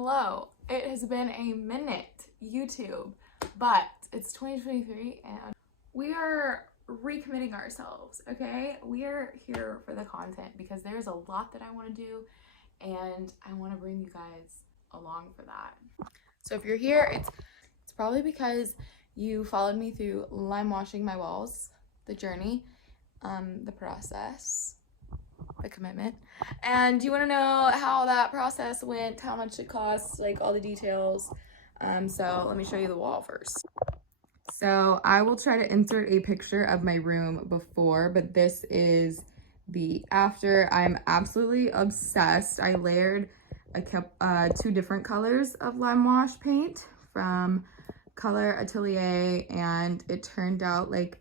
Hello, it has been a minute, YouTube, but it's 2023 and we are recommitting ourselves, okay? We are here for the content because there's a lot that I want to do and I want to bring you guys along for that. So if you're here, it's probably because you followed me through lime washing my walls, the journey, the process, the commitment, and you want to know how that process went, how much it costs, like all the details. So let me show you the wall first. So I will try to insert a picture of my room before, but this is the after. I'm absolutely obsessed. I layered two different colors of Limewash paint from Color Atelier, and it turned out like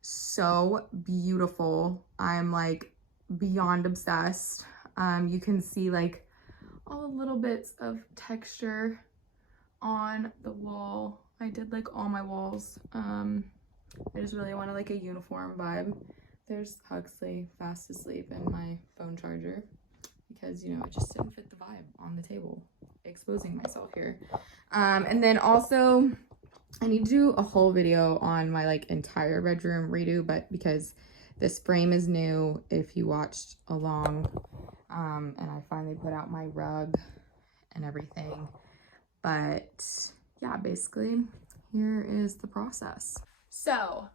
so beautiful. I'm like beyond obsessed. You can see like all the little bits of texture on the wall. I did like all my walls. I just really wanted like a uniform vibe. There's Huxley fast asleep and my phone charger because, you know, it just didn't fit the vibe on the table. Exposing myself here. And then also I need to do a whole video on my like entire bedroom redo, but because this frame is new, if you watched along, and I finally put out my rug and everything. But yeah, basically here is the process. So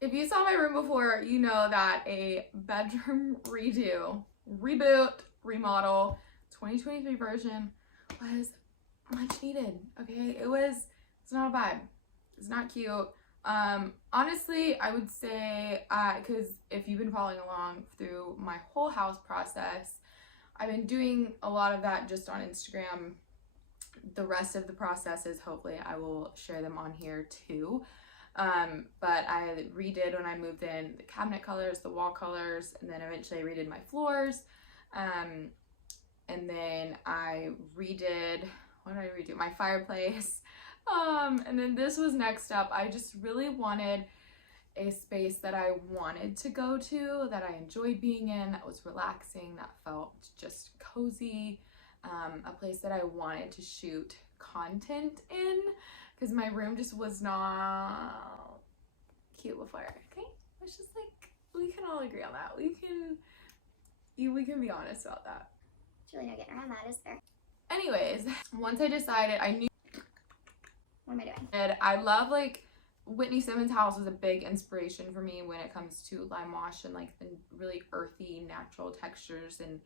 if you saw my room before, you know that a bedroom redo, reboot, remodel, 2023 version was much needed, okay? It's not a vibe. It's not cute. Honestly, I would say, because if you've been following along through my whole house process, I've been doing a lot of that just on Instagram. The rest of the processes, hopefully I will share them on here too. But I redid when I moved in the cabinet colors, the wall colors, and then eventually I redid my floors. And then I redid, what did I redo? My fireplace. And then this was next up. I just really wanted a space that I wanted to go to, that I enjoyed being in, that was relaxing, that felt just cozy, a place that I wanted to shoot content in, because my room just was not cute before, okay? It's just like, we can all agree on that. We can be honest about that. There's really no getting around that, is there? Anyways, once I decided, I knew. What am I doing? And I love, like, Whitney Simmons' house was a big inspiration for me when it comes to lime wash and like the really earthy natural textures. And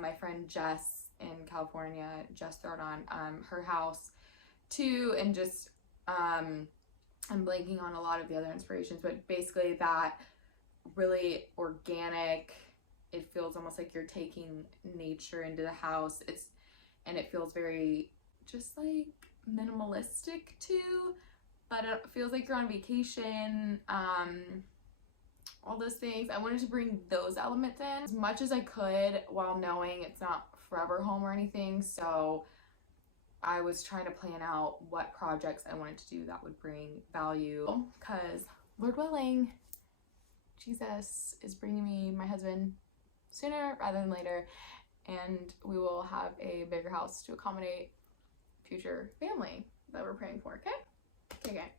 my friend Jess in California, Jess throwed on her house too, and just I'm blanking on a lot of the other inspirations, but basically that really organic, it feels almost like you're taking nature into the house. And it feels very just like minimalistic too, but it feels like you're on vacation, all those things. I wanted to bring those elements in as much as I could while knowing it's not forever home or anything. So I was trying to plan out what projects I wanted to do that would bring value, because Lord willing, Jesus is bringing me my husband sooner rather than later, and we will have a bigger house to accommodate future family that we're praying for, okay?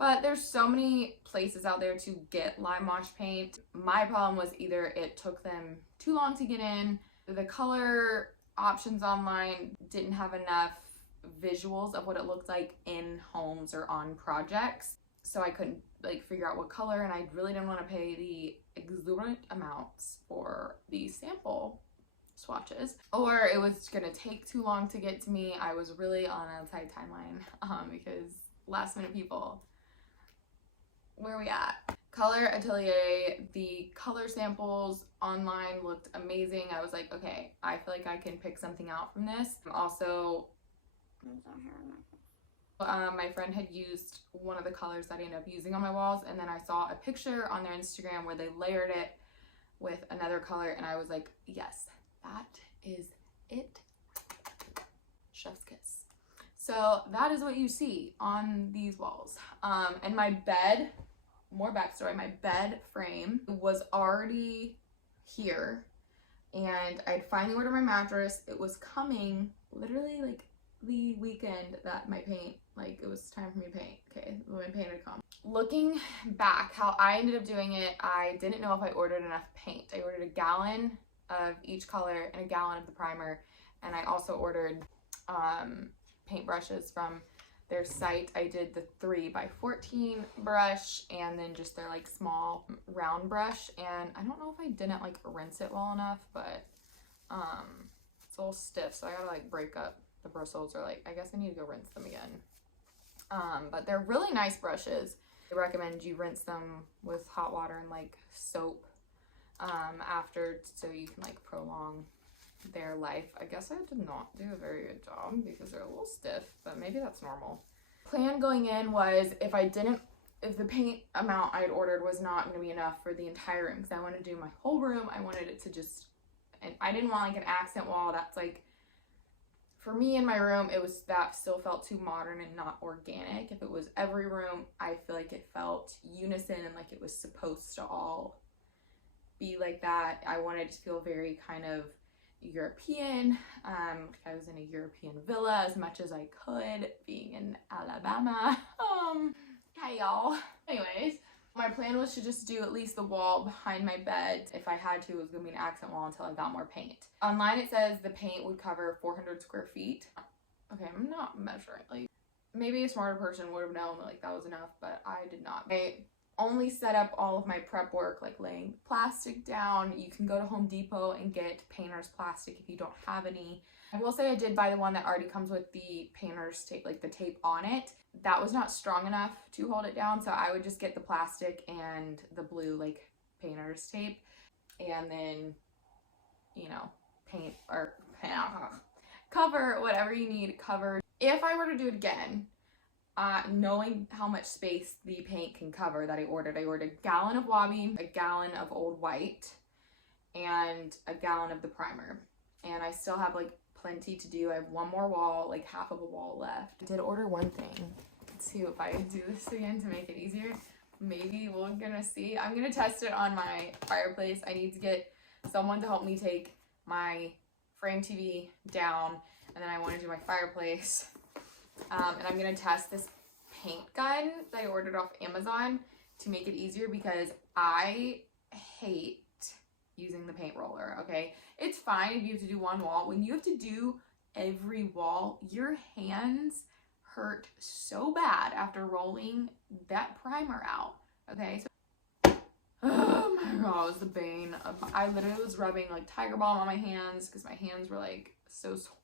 But there's so many places out there to get Limewash paint. My problem was either it took them too long to get in, the color options online didn't have enough visuals of what it looked like in homes or on projects, so I couldn't like figure out what color, and I really didn't want to pay the exorbitant amounts for the sample swatches, or it was gonna take too long to get to me. I was really on a tight timeline because last minute people. Where are we at? Color Atelier, the color samples online looked amazing. I was like, okay, I feel like I can pick something out from this. Also, my friend had used one of the colors that I ended up using on my walls, and then I saw a picture on their Instagram where they layered it with another color, and I was like, yes, that is it. Chef's kiss. So that is what you see on these walls. And my bed, more backstory, my bed frame was already here, and I'd finally ordered my mattress. It was coming literally like the weekend that my paint, like it was time for me to paint. Okay, when my paint had come. Looking back, how I ended up doing it, I didn't know if I ordered enough paint. I ordered a gallon of each color and a gallon of the primer, and I also ordered paint brushes from their site. I did the 3x14 brush and then just their like small round brush, and I don't know if I didn't like rinse it well enough, but it's a little stiff, so I gotta like break up the bristles, or like I guess I need to go rinse them again. But they're really nice brushes. I recommend you rinse them with hot water and like soap after, so you can like prolong their life. I guess I did not do a very good job because they're a little stiff, but maybe that's normal. Plan going in was if the paint amount I had ordered was not going to be enough for the entire room, because I wanted to do my whole room. I wanted it to just, and I didn't want like an accent wall. That's like, for me in my room, that still felt too modern and not organic. If it was every room, I feel like it felt unison and like it was supposed to all be like that. I wanted to feel very kind of European. I was in a European villa as much as I could, being in Alabama. Hi y'all. Anyways, my plan was to just do at least the wall behind my bed. If I had to, it was gonna be an accent wall until I got more paint. Online it says the paint would cover 400 square feet. Okay, I'm not measuring. Like, maybe a smarter person would have known that like that was enough, but I did not. I only set up all of my prep work, like laying plastic down. You can go to Home Depot and get painter's plastic if you don't have any. I will say I did buy the one that already comes with the painter's tape, like the tape on it. That was not strong enough to hold it down, so I would just get the plastic and the blue like painter's tape, and then, you know, paint or cover whatever you need covered. If I were to do it again, knowing how much space the paint can cover that I ordered a gallon of wabi, a gallon of Old White, and a gallon of the primer. And I still have like plenty to do. I have one more wall, like half of a wall left. I did order one thing. Let's see if I can do this again to make it easier. Maybe we're gonna see. I'm gonna test it on my fireplace. I need to get someone to help me take my frame TV down, and then I want to do my fireplace. And I'm gonna test this paint gun that I ordered off Amazon to make it easier, because I hate using the paint roller. Okay, it's fine if you have to do one wall. When you have to do every wall, your hands hurt so bad after rolling that primer out. Okay, so oh my god, it was the bane of, I literally was rubbing like Tiger Balm on my hands because my hands were like so sore.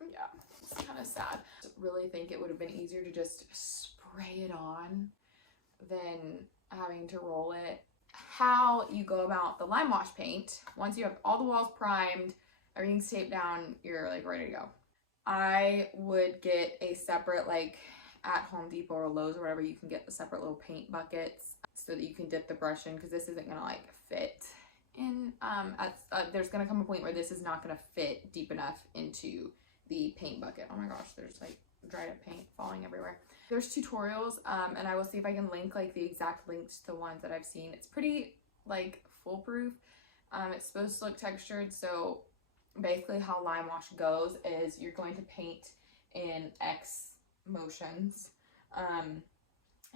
Yeah, it's kind of sad. I really think it would have been easier to just spray it on than having to roll it. How you go about the Limewash paint, once you have all the walls primed, everything's taped down, you're like ready to go. I would get a separate, like at Home Depot or Lowe's or whatever, you can get the separate little paint buckets so that you can dip the brush in, because this isn't gonna like fit in. There's gonna come a point where this is not gonna fit deep enough into the paint bucket. Oh my gosh, there's like dried up paint falling everywhere. There's tutorials, and I will see if I can link like the exact links to the ones that I've seen. It's pretty like foolproof. It's supposed to look textured, so basically how Limewash goes is you're going to paint in X motions, and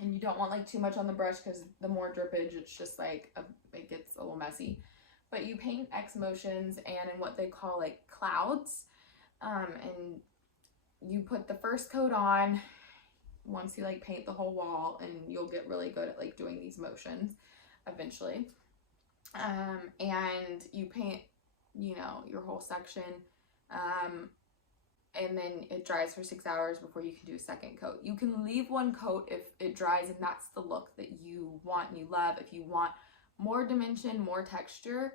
you don't want like too much on the brush, because the more drippage, it's just like it gets a little messy. But you paint X motions and in what they call like clouds, and you put the first coat on once you like paint the whole wall, and you'll get really good at like doing these motions eventually. And you paint, you know, your whole section, and then it dries for 6 hours before you can do a second coat. You can leave one coat if it dries and that's the look that you want and you love. If you want more dimension, more texture,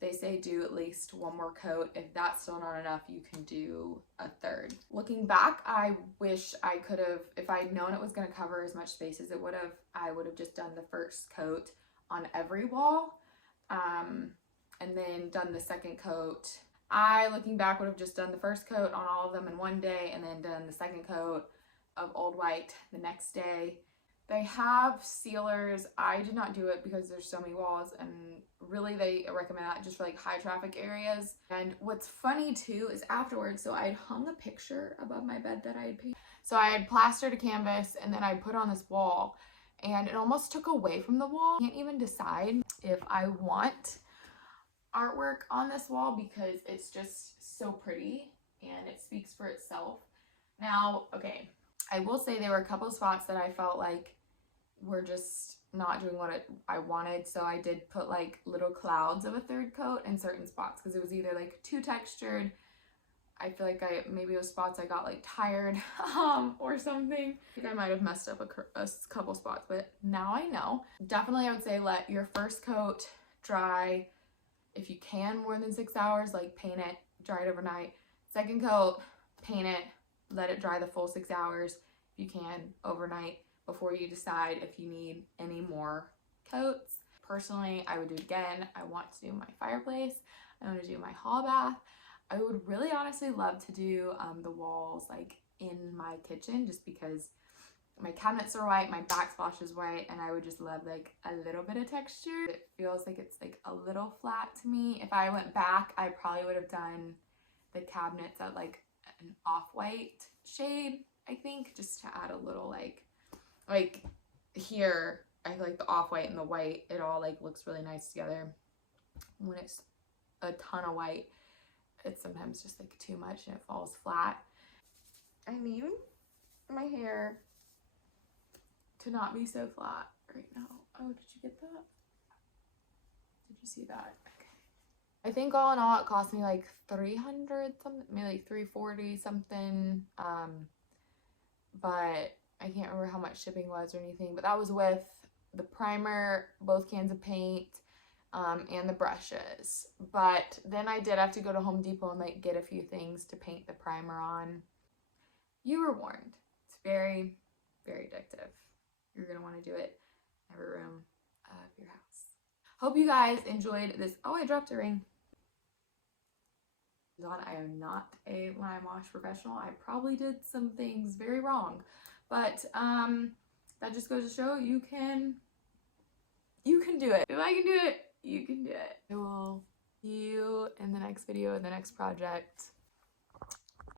they say do at least one more coat. If that's still not enough, you can do a third. Looking back, I wish I could have, if I'd known it was going to cover as much space as it would have, I would have just done the first coat on every wall, and then done the second coat. Looking back, would have just done the first coat on all of them in one day, and then done the second coat of Old White the next day. They have sealers. I did not do it because there's so many walls, and really they recommend that just for like high traffic areas. And what's funny too is afterwards, so I had hung a picture above my bed that I had painted. So I had plastered a canvas and then I put on this wall, and it almost took away from the wall. I can't even decide if I want artwork on this wall because it's just so pretty and it speaks for itself. Now, okay, I will say there were a couple of spots that I felt like were just not doing what I wanted. So I did put like little clouds of a third coat in certain spots because it was either like too textured. I feel like maybe it was spots I got like tired or something. I think I might have messed up a couple spots, but now I know. Definitely I would say let your first coat dry. If you can more than 6 hours, like paint it, dry it overnight. Second coat, paint it, let it dry the full 6 hours if you can overnight before you decide if you need any more coats. Personally, I would do it again. I want to do my fireplace. I want to do my hall bath. I would really honestly love to do the walls like in my kitchen just because my cabinets are white, my backsplash is white, and I would just love like a little bit of texture. It feels like it's like a little flat to me. If I went back, I probably would have done the cabinets at like an off-white shade, I think, just to add a little like here, I feel like the off-white and the white, it all like looks really nice together. When it's a ton of white, it's sometimes just like too much and it falls flat. I need my hair to not be so flat right now. Oh, did you get that? Did you see that? Okay. I think all in all it cost me like 300 something, maybe like 340 something. But I can't remember how much shipping was or anything, but that was with the primer, both cans of paint, and the brushes. But then I did have to go to Home Depot and like get a few things to paint the primer on. You were warned. It's very, very addictive. You're gonna want to do it in every room of your house. Hope you guys enjoyed this. Oh, I dropped a ring. I am not a Limewash professional. I probably did some things very wrong, but that just goes to show you can do it. If I can do it, you can do it. I will see you in the next video, in the next project.